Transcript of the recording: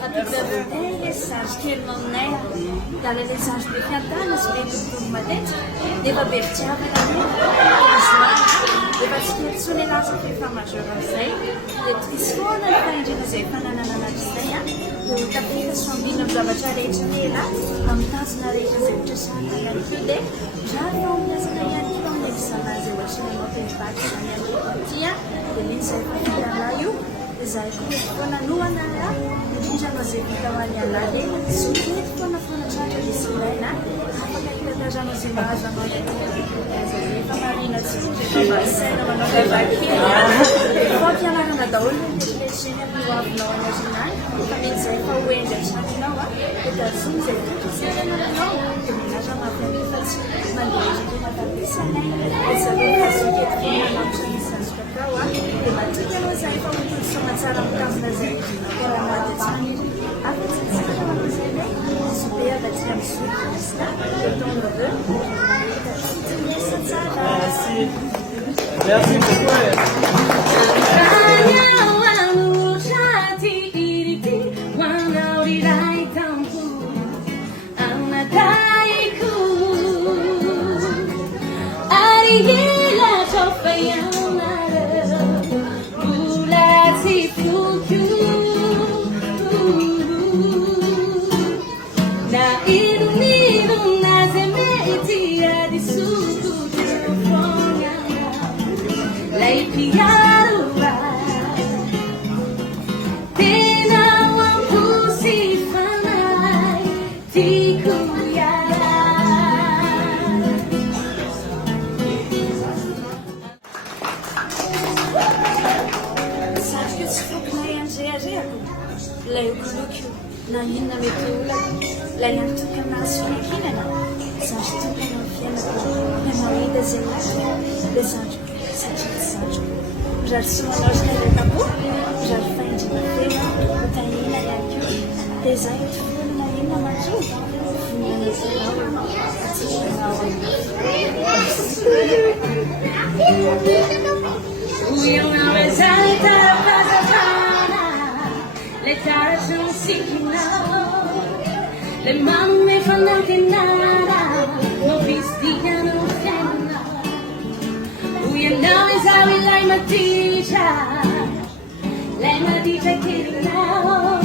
Ilay sary kely maminay da ilay sary be fiantana sy be tontolo matetika nefa be fitiavana efa tsy kely tsony lasa fefa majeur amin'izay dia trisy foana ny fahendrena izay fananana anazy izay dia tafita sy fambina amin'ny zavatra rehetra nela amin'ny tanjona rehetra izay hotrasana ihany koa dia raha eo amin'ny asana ihany koa amin'ny avisana azy ohatra ny mampiany vaky izany ihany koa dia liny izay fahitana io izay koa mety foana noana indrindra no izay vita ho any alahy Zoky mety foana tratra misy ilaina afaka hitantarana izay mahazo anao efa marina tsy rehefa mbasaina manao ilay vaky fampianarana daholo nylegilegieny amin'ny avinao anazy inany fa mety izay fa hoendy atranonao dia tazony izay totosaina nanao dia minatra mafiany fa tsy mandeha indrindra fampiasana dia zareo fa Zoky eto foana lamitra misy kakao dia matika anao izay fa mitory somatsara mikasina izay karamaty atsany afa-tsy tsara manao izay ilay sobe avatsika amin'ny Zoky dia taona aveo miasa tsara. Merci beaucoup. Ilay okoloko na inona mety olana ilay nantoka anazy fiankinana zandry tokana amin'ny fiainako nanao hita izay lahy dia zandriko satria tsy zandriko mirary somanao sy nandratapo mirary fahendrena tena hotahina ihany koa dia izay eto foana na inona matsoa vonana izanao atsinao le tare non si chinano, le mamme fanno anche nada, non vestigano fenna. Lui e noi sawi lei matita che rinao.